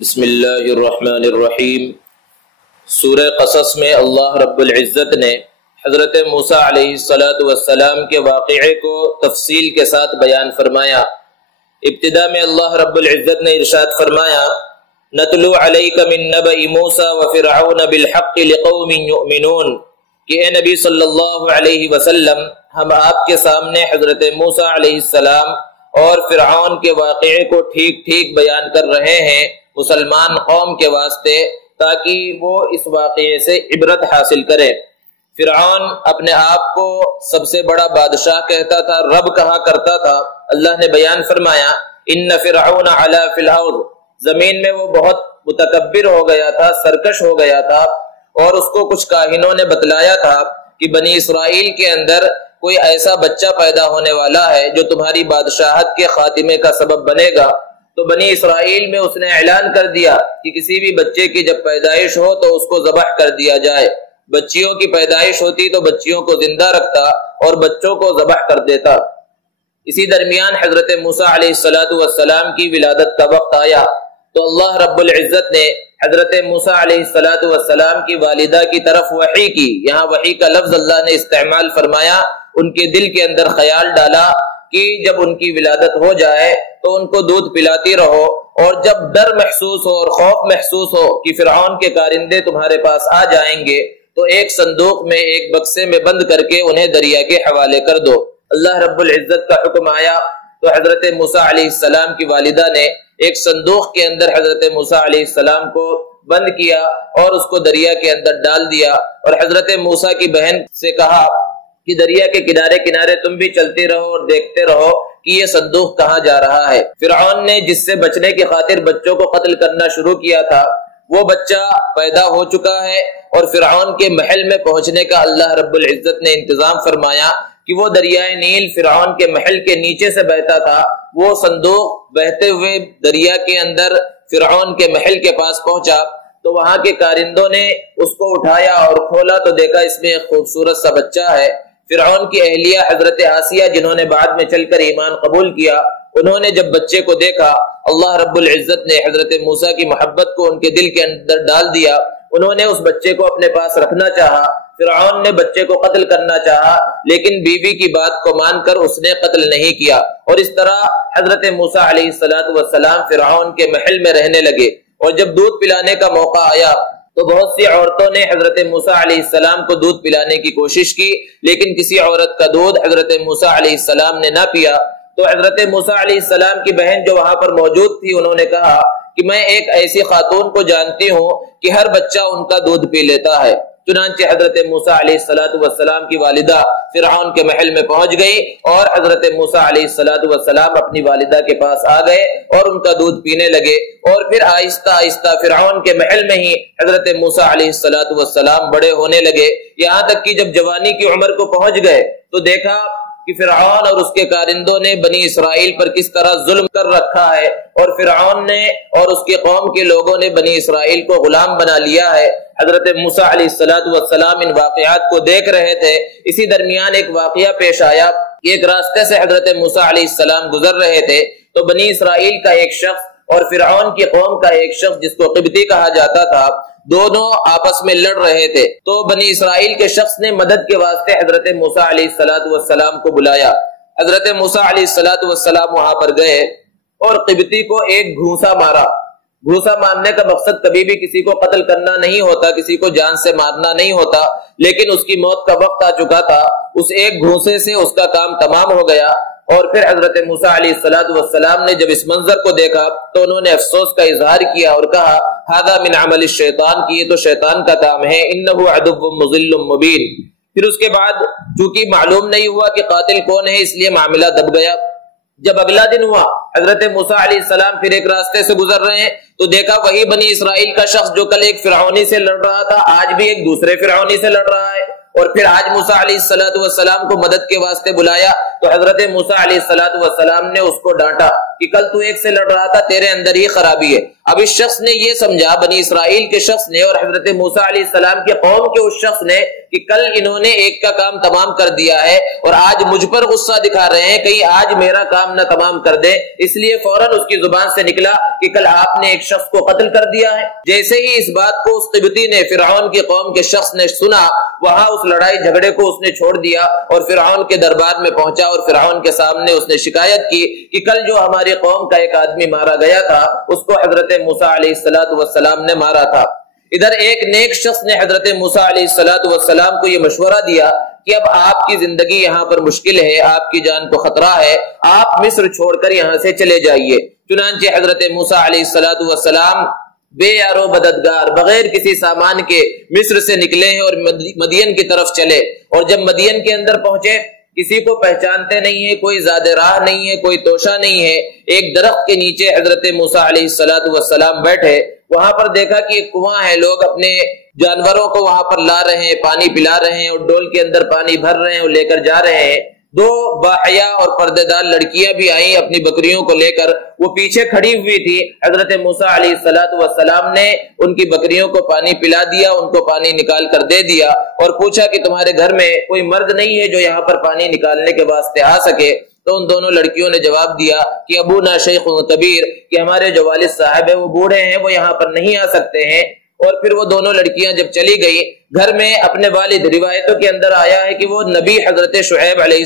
بسم اللہ الرحمن الرحیم۔ سورہ قصص میں اللہ رب العزت نے حضرت موسیٰ علیہ السلام کے واقعے کو تفصیل کے ساتھ بیان فرمایا۔ ابتدا میں اللہ رب العزت نے ارشاد فرمایا، نتلو علیک من نبأ موسیٰ وفرعون بالحق لقوم یؤمنون، کہ اے نبی صلی اللہ علیہ وسلم، ہم آپ کے سامنے حضرت موسیٰ علیہ السلام اور فرعون کے واقعے کو ٹھیک ٹھیک بیان کر رہے ہیں مسلمان قوم کے واسطے، تاکہ وہ اس واقعے سے عبرت حاصل کرے۔ فرعون اپنے آپ کو سب سے بڑا بادشاہ کہتا تھا، رب کہا کرتا تھا۔ اللہ نے بیان فرمایا، ان فرعون علا فی الارض، زمین میں وہ بہت متکبر ہو گیا تھا، سرکش ہو گیا تھا، اور اس کو کچھ کاہنوں نے بتلایا تھا کہ بنی اسرائیل کے اندر کوئی ایسا بچہ پیدا ہونے والا ہے جو تمہاری بادشاہت کے خاتمے کا سبب بنے گا۔ تو بنی اسرائیل میں اس نے اعلان کر دیا کہ کسی بھی بچے کی جب پیدائش ہو تو اس کو ذبح کر دیا جائے۔ بچیوں کی پیدائش ہوتی تو بچیوں کو زندہ رکھتا اور بچوں کو ذبح کر دیتا۔ اسی درمیان حضرت موسیٰ علیہ السلام کی ولادت کا وقت آیا تو اللہ رب العزت نے حضرت موسیٰ علیہ السلام کی والدہ کی طرف وحی کی۔ یہاں وحی کا لفظ اللہ نے استعمال فرمایا، ان کے دل کے اندر خیال ڈالا کہ جب ان کی ولادت ہو جائے تو ان کو دودھ پلاتی رہو، اور جب ڈر محسوس ہو اور خوف محسوس ہو کہ فرعون کے کارندے تمہارے پاس آ جائیں گے تو ایک صندوق میں، ایک بکسے میں بند کر کے انہیں دریا کے حوالے کر دو۔ اللہ رب العزت کا حکم آیا تو حضرت موسیٰ علیہ السلام کی والدہ نے ایک صندوق کے اندر حضرت موسیٰ علیہ السلام کو بند کیا اور اس کو دریا کے اندر ڈال دیا، اور حضرت موسیٰ کی بہن سے کہا کہ دریا کے کنارے کنارے تم بھی چلتے رہو اور دیکھتے رہو کہ یہ صندوق کہاں جا رہا ہے۔ فرعون نے جس سے بچنے کی خاطر بچوں کو قتل کرنا شروع کیا تھا، وہ بچہ پیدا ہو چکا ہے، اور فرعون کے محل میں پہنچنے کا اللہ رب العزت نے انتظام فرمایا کہ وہ دریائے نیل فرعون کے محل کے نیچے سے بہتا تھا۔ وہ صندوق بہتے ہوئے دریا کے اندر فرعون کے محل کے پاس پہنچا تو وہاں کے کارندوں نے اس کو اٹھایا اور کھولا تو دیکھا اس میں ایک خوبصورت سا بچہ ہے۔ فرعون کی اہلیہ حضرت آسیہ، جنہوں نے بعد میں چل کر ایمان قبول کیا، انہوں نے جب بچے کو دیکھا، اللہ رب العزت نے حضرت موسیٰ کی محبت کو ان کے دل کے اندر ڈال دیا۔ انہوں نے اس بچے کو اپنے پاس رکھنا چاہا۔ فرعون نے بچے کو قتل کرنا چاہا، لیکن بیوی کی بات کو مان کر اس نے قتل نہیں کیا، اور اس طرح حضرت موسیٰ علیہ السلام فرعون کے محل میں رہنے لگے۔ اور جب دودھ پلانے کا موقع آیا تو بہت سی عورتوں نے حضرت موسیٰ علیہ السلام کو دودھ پلانے کی کوشش کی، لیکن کسی عورت کا دودھ حضرت موسیٰ علیہ السلام نے نہ پیا۔ تو حضرت موسیٰ علیہ السلام کی بہن جو وہاں پر موجود تھی، انہوں نے کہا کہ میں ایک ایسی خاتون کو جانتی ہوں کہ ہر بچہ ان کا دودھ پی لیتا ہے۔ چنانچہ حضرت موسیٰ علیہ السلام کی والدہ فرعون کے محل میں پہنچ گئی، اور حضرت موسیٰ علیہ السلام اپنی والدہ کے پاس آ گئے اور ان کا دودھ پینے لگے، اور پھر آہستہ آہستہ فرعون کے محل میں ہی حضرت موسیٰ علیہ السلام بڑے ہونے لگے، یہاں تک کہ جب جوانی کی عمر کو پہنچ گئے تو دیکھا کہ فرعون اور اس کے کارندوں نے بنی اسرائیل پر کس طرح ظلم کر رکھا ہے، اور فرعون نے اور اس کے قوم کے لوگوں نے بنی اسرائیل کو غلام بنا لیا ہے۔ حضرت موسیٰ علیہ السلام ان واقعات کو دیکھ رہے تھے۔ اسی درمیان ایک واقعہ پیش آیا کہ ایک راستے سے حضرت موسیٰ علیہ السلام گزر رہے تھے تو بنی اسرائیل کا ایک شخص اور فرعون کی قوم کا ایک شخص جس کو قبطی کہا جاتا تھا، دونوں آپس میں لڑ رہے تھے۔ تو بنی اسرائیل کے شخص نے مدد کے واسطے حضرت موسیٰ علیہ السلام کو بلایا۔ حضرت موسیٰ علیہ السلام وہاں پر گئے اور قبطی کو ایک گھونسا مارا۔ گھونسا مارنے کا مقصد کبھی بھی کسی کو قتل کرنا نہیں ہوتا، کسی کو جان سے مارنا نہیں ہوتا، لیکن اس کی موت کا وقت آ چکا تھا۔ اس ایک گھونسے سے اس کا کام تمام ہو گیا، اور پھر حضرت موسیٰ علیہ السلام نے جب اس منظر کو دیکھا تو انہوں نے افسوس کا اظہار کیا اور کہا، ھذا من عمل الشیطان، کہ یہ تو شیطان کا کام ہے، انہ عدو مضل مبین۔ پھر اس کے بعد چونکہ معلوم نہیں ہوا کہ قاتل کون ہے، اس لیے معاملہ دب گیا۔ جب اگلا دن ہوا، حضرت موسیٰ علیہ السلام پھر ایک راستے سے گزر رہے ہیں تو دیکھا وہی بنی اسرائیل کا شخص جو کل ایک فرعونی سے لڑ رہا تھا، آج بھی ایک دوسرے فرعونی سے لڑ رہا ہے، اور پھر آج موسیٰ علیہ السلام کو مدد کے واسطے بلایا تو حضرت موسیٰ علیہ السلام نے اس کو ڈانٹا کہ کل تو ایک سے لڑ رہا تھا، تیرے اندر ہی خرابی ہے۔ اب اس شخص نے یہ سمجھا، بنی اسرائیل کے شخص نے اور حضرت موسیٰ علیہ السلام کے قوم کے اس شخص نے، کہ کل انہوں نے ایک کا کام تمام کر دیا ہے اور آج مجھ پر غصہ دکھا رہے ہیں، کہیں آج میرا کام نہ تمام کر دے، اس لیے فوراً اس کی زبان سے نکلا کہ کل آپ نے ایک شخص کو قتل کر دیا ہے۔ جیسے ہی اس بات کو اس قبطی نے، فرعون کی قوم کے شخص نے سنا، وہاں اس لڑائی جھگڑے کو اس نے چھوڑ دیا اور فرعون کے دربار میں پہنچا اور فرعون کے سامنے اس نے شکایت کی کہ کل جو ہماری قوم کا ایک آدمی مارا گیا تھا اس کو حضرت موسیٰ علیہ السلام نے مارا تھا۔ ادھر ایک نیک شخص نے حضرت موسیٰ علیہ السلام کو یہ مشورہ دیا کہ اب آپ کی زندگی یہاں پر مشکل ہے، آپ کی جان کو خطرہ ہے، آپ مصر چھوڑ کر یہاں سے چلے جائیے۔ چنانچہ حضرت موسیٰ علیہ السلام بے یارو مددگار، بغیر کسی سامان کے مصر سے نکلے ہیں اور مدین کی طرف چلے، اور جب مدین کے اندر پہنچے کسی کو پہچانتے نہیں ہے، کوئی زیادہ راہ نہیں ہے، کوئی توشہ نہیں ہے، ایک درخت کے نیچے حضرت موسیٰ علیہ السلام بیٹھے، وہاں پر دیکھا کہ ایک کنواں ہے، لوگ اپنے جانوروں کو وہاں پر لا رہے ہیں، پانی پلا رہے ہیں اور ڈول کے اندر پانی بھر رہے ہیں اور لے کر جا رہے ہیں۔ دو باحیا اور پردے دار لڑکیاں بھی آئیں اپنی بکریوں کو لے کر، وہ پیچھے کھڑی ہوئی تھی۔ حضرت موسیٰ علیہ السلام نے ان کی بکریوں کو پانی پلا دیا، ان کو پانی نکال کر دے دیا اور پوچھا کہ تمہارے گھر میں کوئی مرد نہیں ہے جو یہاں پر پانی نکالنے کے واسطے آ سکے؟ تو ان دونوں لڑکیوں نے جواب دیا کہ ابونا شیخ کبیر، کہ ہمارے جو والد صاحب ہیں وہ بوڑھے ہیں، وہ یہاں پر نہیں آ سکتے ہیں۔ اور پھر وہ دونوں لڑکیاں جب چلی گئی گھر میں، اپنے والد، روایتوں کے اندر آیا ہے کہ وہ نبی حضرت شعیب علیہ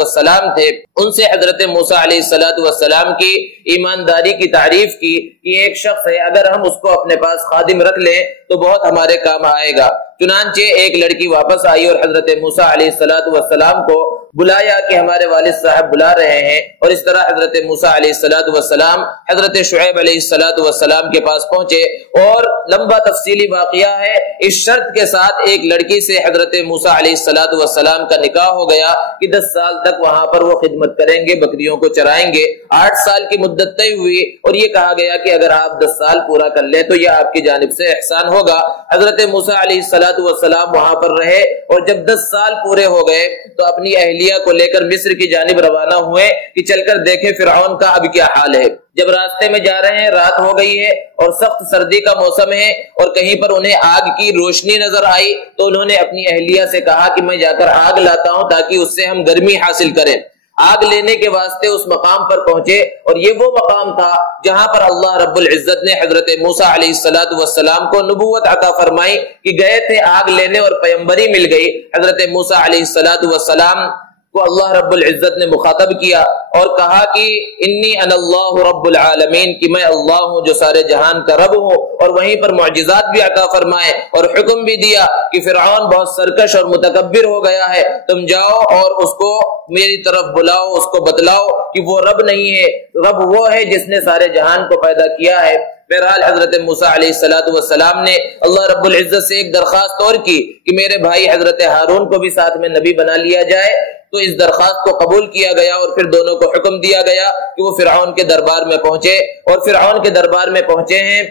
السلام تھے، ان سے حضرت موسیٰ علیہ السلام کی ایمانداری کی تعریف کی کہ ایک شخص ہے، اگر ہم اس کو اپنے پاس خادم رکھ لیں تو بہت ہمارے کام آئے گا۔ چنانچہ ایک لڑکی واپس آئی اور حضرت موسیٰ علیہ السلام کو بلایا کہ ہمارے والد صاحب بلا رہے ہیں، اور اس طرح حضرت موسیٰ علیہ السلام حضرت شعیب علیہ السلام کے پاس پہنچے، اور لمبا تفصیلی واقعہ ہے، اس شرط کے ساتھ ایک لڑکی سے حضرت موسیٰ علیہ السلام کا نکاح ہو گیا کہ 10 سال تک وہاں پر وہ خدمت کریں گے، بکریوں کو چرائیں گے۔ 8 سال کی مدت طے ہوئی اور یہ کہا گیا کہ اگر آپ 10 سال پورا کر لیں تو یہ آپ کی جانب سے احسان ہوگا۔ حضرت موسیٰ علیہ السلام وہاں پر رہے، اور جب 10 سال پورے ہو گئے تو اپنی اہلیہ کو لے کر مصر کی جانب روانہ ہوئے کہ چل کر دیکھیں فرعون کا اب کیا حال ہے۔ جب راستے میں جا رہے ہیں، رات ہو گئی ہے اور سخت سردی کا موسم ہے، اور کہیں پر انہیں آگ کی روشنی نظر آئی تو انہوں نے اپنی اہلیہ سے کہا کہ میں جا کر آگ لاتا ہوں تاکہ اس سے ہم گرمی حاصل کریں۔ آگ لینے کے واسطے اس مقام پر پہنچے، اور یہ وہ مقام تھا جہاں پر اللہ رب العزت نے حضرت موسیٰ علیہ السلام کو نبوت عطا فرمائی کہ گئے تھے آگ لینے اور پیمبری مل گئی۔ حضرت موسیٰ علیہ السلام کو اللہ رب العزت نے مخاطب کیا اور کہا کہ انی انا اللہ رب العالمین، کہ میں اللہ ہوں جو سارے جہان کا رب ہوں، اور وہیں پر معجزات بھی عطا فرمائے اور حکم بھی دیا کہ فرعون بہت سرکش اور متکبر ہو گیا ہے، تم جاؤ اور اس کو میری طرف بلاؤ، اس کو بتلاؤ کہ وہ رب نہیں ہے، رب وہ ہے جس نے سارے جہان کو پیدا کیا ہے۔ بہرحال حضرت موسیٰ علیہ السلام نے اللہ رب العزت سے ایک درخواست اور کی کہ میرے بھائی حضرت ہارون کو بھی ساتھ میں نبی بنا لیا جائے، تو اس درخواست کو قبول کیا گیا اور پھر دونوں کو حکم دیا گیا کہ وہ فرعون کے دربار میں پہنچے، اور فرعون کے دربار میں پہنچے ہیں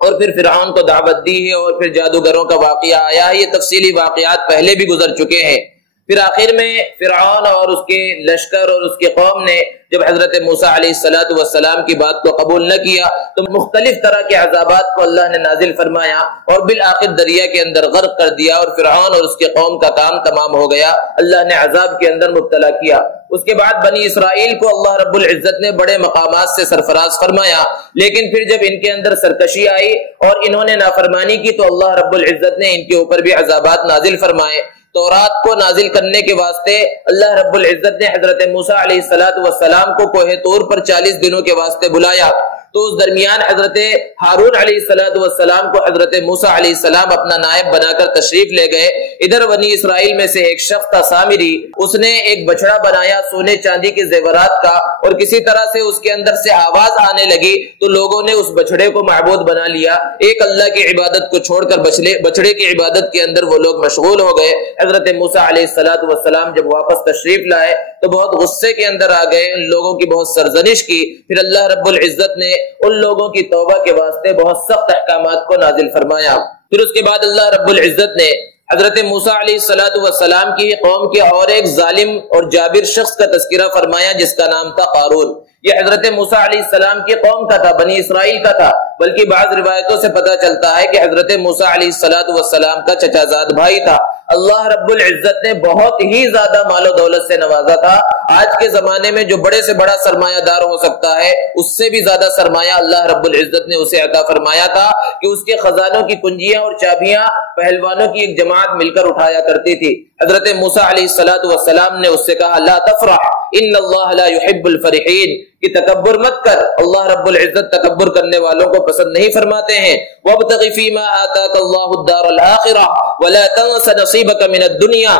اور پھر فرعون کو دعوت دی ہے، اور پھر جادوگروں کا واقعہ آیا ہے۔ یہ تفصیلی واقعات پہلے بھی گزر چکے ہیں۔ پھر آخر میں فرعون اور اس کے لشکر اور اس کی قوم نے جب حضرت موسیٰ علیہ السلام کی بات کو قبول نہ کیا تو مختلف طرح کے عذابات کو اللہ نے نازل فرمایا اور بالآخر دریا کے اندر غرق کر دیا، اور فرعون اور اس کے قوم کا کام تمام ہو گیا، اللہ نے عذاب کے اندر مبتلا کیا۔ اس کے بعد بنی اسرائیل کو اللہ رب العزت نے بڑے مقامات سے سرفراز فرمایا، لیکن پھر جب ان کے اندر سرکشی آئی اور انہوں نے نافرمانی کی تو اللہ رب العزت نے ان کے اوپر بھی عذابات نازل فرمائے۔ تورات کو نازل کرنے کے واسطے اللہ رب العزت نے حضرت موسیٰ علیہ السلام کو کوہ طور پر 40 دنوں کے واسطے بلایا، تو اس درمیان حضرت ہارون علیہ السلام کو حضرت موسیٰ علیہ السلام اپنا نائب بنا کر تشریف لے گئے۔ ادھر بنی اسرائیل میں سے ایک شخص تھا سامری، اس نے ایک بچڑا بنایا سونے چاندی کے زیورات کا، اور کسی طرح سے اس کے اندر سے آواز آنے لگی تو لوگوں نے اس بچڑے کو معبود بنا لیا، ایک اللہ کی عبادت کو چھوڑ کر بچڑے کی عبادت کے اندر وہ لوگ مشغول ہو گئے۔ حضرت موسیٰ علیہ السلام جب واپس تشریف لائے تو بہت غصے کے اندر آ گئے، ان لوگوں کی بہت سرزنش کی۔ پھر اللہ رب العزت نے ان لوگوں کی توبہ کے واسطے بہت سخت احکامات کو نازل فرمایا۔ پھر اس کے بعد اللہ رب العزت نے حضرت موسیٰ علیہ السلام کی قوم کے اور ایک ظالم اور جابر شخص کا تذکرہ فرمایا جس کا نام تھا قارون۔ یہ حضرت موسیٰ علیہ السلام کی قوم کا تھا، بنی اسرائیل کا تھا، بلکہ بعض روایتوں سے پتہ چلتا ہے کہ حضرت موسیٰ علیہ السلام کا چچا زاد بھائی تھا۔ اللہ رب العزت نے بہت ہی زیادہ مال و دولت سے نوازا تھا۔ آج کے زمانے میں جو بڑے سے بڑا سرمایہ دار ہو سکتا ہے اس سے بھی زیادہ سرمایہ اللہ رب العزت نے اسے عطا فرمایا تھا کہ اس کے خزانوں کی کنجیاں اور چابیاں پہلوانوں کی ایک جماعت مل کر اٹھایا کرتی تھی۔ حضرت موسیٰ علیہ السلام نے اس سے کہا لا تفرح ان اللہ لا يحب الفرحین، کہ تکبر مت کر، اللہ رب العزت تکبر کرنے والوں کو پسند نہیں فرماتے ہیں۔ وابتغ فیما آتاک اللہ الدار الآخرہ ولا تنس نصیبک من الدنیا،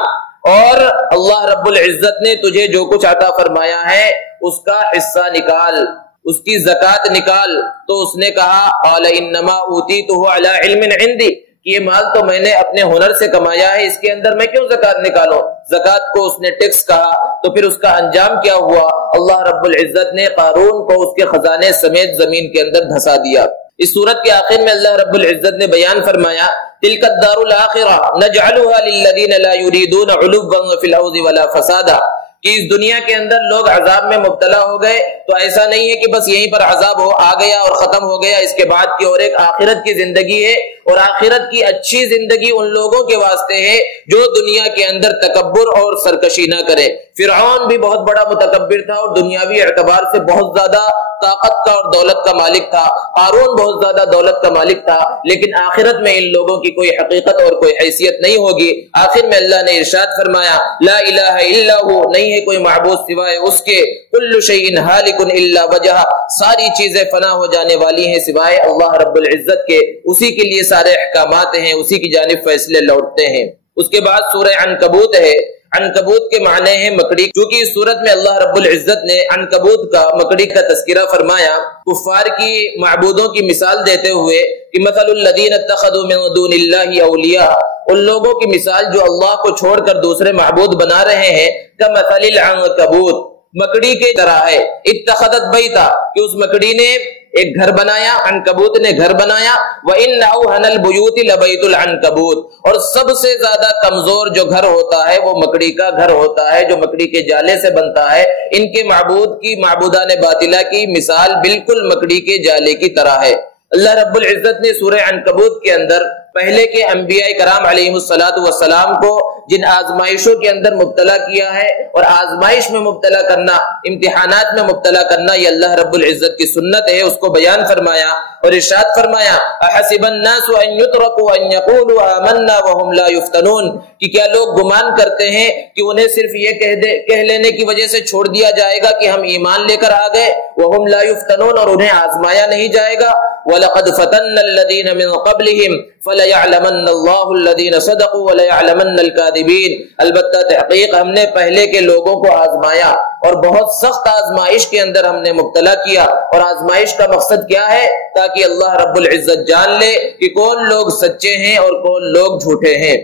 اور اللہ رب العزت نے تجھے جو کچھ عطا فرمایا ہے اس کا حصہ نکال، اس کی زکوٰۃ نکال۔ تو اس نے کہا قال انما اوتیتہ علی علم عندی، کہ یہ مال تو میں نے اپنے ہنر سے کمایا ہے، اس کے اندر میں کیوں زکوٰۃ نکالوں؟ زکوٰۃ کو اس نے ٹیکس کہا، تو پھر اس کا انجام کیا ہوا؟ اللہ رب العزت نے قارون کو اس کے خزانے سمیت زمین کے اندر دھسا دیا۔ اس سورت کے آخر میں اللہ رب العزت نے بیان فرمایا تلک الدار الآخرہ نجعلها للذین لا یریدون علوا فی الارض ولا فسادا، کہ اس دنیا کے اندر لوگ عذاب میں مبتلا ہو گئے تو ایسا نہیں ہے کہ بس یہیں پر عذاب آ گیا اور ختم ہو گیا، اس کے بعد کی اور ایک آخرت کی زندگی ہے، اور آخرت کی اچھی زندگی ان لوگوں کے واسطے ہے جو دنیا کے اندر تکبر اور سرکشی نہ کرے۔ فرعون بھی بہت بڑا متکبر تھا اور دنیاوی اعتبار سے بہت زیادہ طاقت کا اور دولت کا مالک تھا، قارون بہت زیادہ دولت کا مالک تھا، لیکن آخرت میں ان لوگوں کی کوئی حقیقت اور کوئی حیثیت نہیں ہوگی۔ آخر میں اللہ نے ارشاد فرمایا لا الہ الا ہو، نہیں ہے کوئی معبود سوائے اس کے، کل شیء ہالک الا وجہ، ساری چیزیں فنا ہو جانے والی ہیں سوائے اللہ رب العزت کے، اسی کے لیے سارے احکامات ہیں، اسی کی جانب فیصلے لوٹتے ہیں۔ اس کے بعد سورہ عنکبوت ہے۔ عنکبوت کے معنی ہیں مکڑی، کیونکہ اس صورت میں اللہ رب العزت نے عنکبوت کا، مکڑی کا تذکرہ فرمایا کفار کی معبودوں کی مثال دیتے ہوئے کہ مثل الذین اتخذوا من دون اللہ اولیاء، ان لوگوں کی مثال جو اللہ کو چھوڑ کر دوسرے معبود بنا رہے ہیں، کمثل العنکبوت، مکڑی کے طرح ہے، اتخذت بیتا، کہ اس مکڑی نے ایک گھر بنایا، عنکبوت نے گھر بنایا، وَإِنَّ أَوْهَنَ الْبُيُوتِ لَبَيْتُ الْعَنْكَبُوتِ، اور سب سے زیادہ کمزور جو گھر ہوتا ہے وہ مکڑی کا گھر ہوتا ہے جو مکڑی کے جالے سے بنتا ہے۔ ان کے معبود کی، معبودان باطلہ کی مثال بالکل مکڑی کے جالے کی طرح ہے۔ اللہ رب العزت نے سورہ عنکبوت کے اندر پہلے کے انبیاء کرام علیہ السلام کو جن آزمائشوں کے اندر مبتلا کیا ہے، اور آزمائش میں مبتلا کرنا، امتحانات میں مبتلا کرنا، یہ اللہ رب العزت کی سنت ہے، اس کو بیان فرمایا اور ارشاد فرمایا احسب الناس ان يتركوا ان يقولوا آمنا وهم لا يفتنون، کہ کیا لوگ گمان کرتے ہیں کہ انہیں صرف یہ کہہ لینے کی وجہ سے چھوڑ دیا جائے گا کہ ہم ایمان لے کر آ گئے، وهم لا يفتنون، اور انہیں آزمایا نہیں جائے گا۔ وَلَقَدْ فَتَنَّا الَّذِينَ مِنْ قَبْلِهِمْ فَلَيَعْلَمَنَّ اللَّهُ الَّذِينَ صَدَقُوا وَلَيَعْلَمَنَّ الْكَاذِبِينَ، البتہ تحقیق ہم نے پہلے کے لوگوں کو آزمایا اور بہت سخت آزمائش کے اندر ہم نے مبتلا کیا، اور آزمائش کا مقصد کیا ہے؟ تاکہ اللہ رب العزت جان لے کہ کون لوگ سچے ہیں اور کون لوگ جھوٹے ہیں۔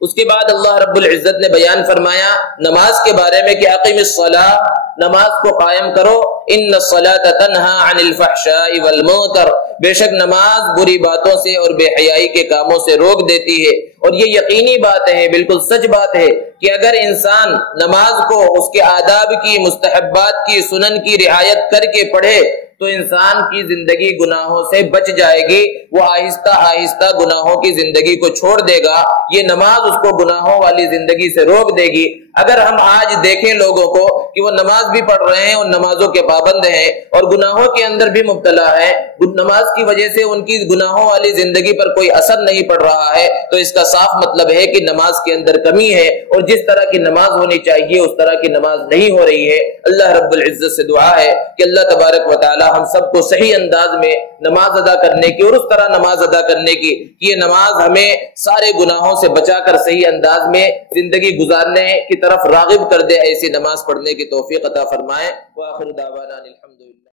اس کے بعد اللہ رب العزت نے بیان فرمایا نماز کے بارے میں کہ اقیم الصلاۃ، نماز کو قائم کرو، ان الصلاۃ تنہی عن الفحشاء والمنکر، بے شک نماز بری باتوں سے اور بے حیائی کے کاموں سے روک دیتی ہے۔ اور یہ یقینی بات ہے، بالکل سچ بات ہے کہ اگر انسان نماز کو اس کے آداب کی، مستحبات کی، سنن کی رعایت کر کے پڑھے تو انسان کی زندگی گناہوں سے بچ جائے گی، وہ آہستہ آہستہ گناہوں کی زندگی کو چھوڑ دے گا، یہ نماز اس کو گناہوں والی زندگی سے روک دے گی۔ اگر ہم آج دیکھیں لوگوں کو کہ وہ نماز بھی پڑھ رہے ہیں اور نمازوں کے پابند ہیں اور گناہوں کے اندر بھی مبتلا ہے، نماز کی وجہ سے ان کی گناہوں والی زندگی پر کوئی اثر نہیں پڑ رہا ہے، تو اس کا صاف مطلب ہے کہ نماز کے اندر کمی ہے، اور جس طرح کی نماز ہونی چاہیے اس طرح کی نماز نہیں ہو رہی ہے۔ اللہ رب العزت سے دعا ہے کہ اللہ تبارک و تعالی ہم سب کو صحیح انداز میں نماز ادا کرنے کی اور اس طرح نماز ادا کرنے کی کہ یہ نماز ہمیں سارے گناہوں سے بچا کر صحیح انداز میں زندگی گزارنے کی طرف راغب کر دے، ایسی نماز پڑھنے کی توفیق عطا فرمائے۔ وآخر دعوانا الحمدللہ۔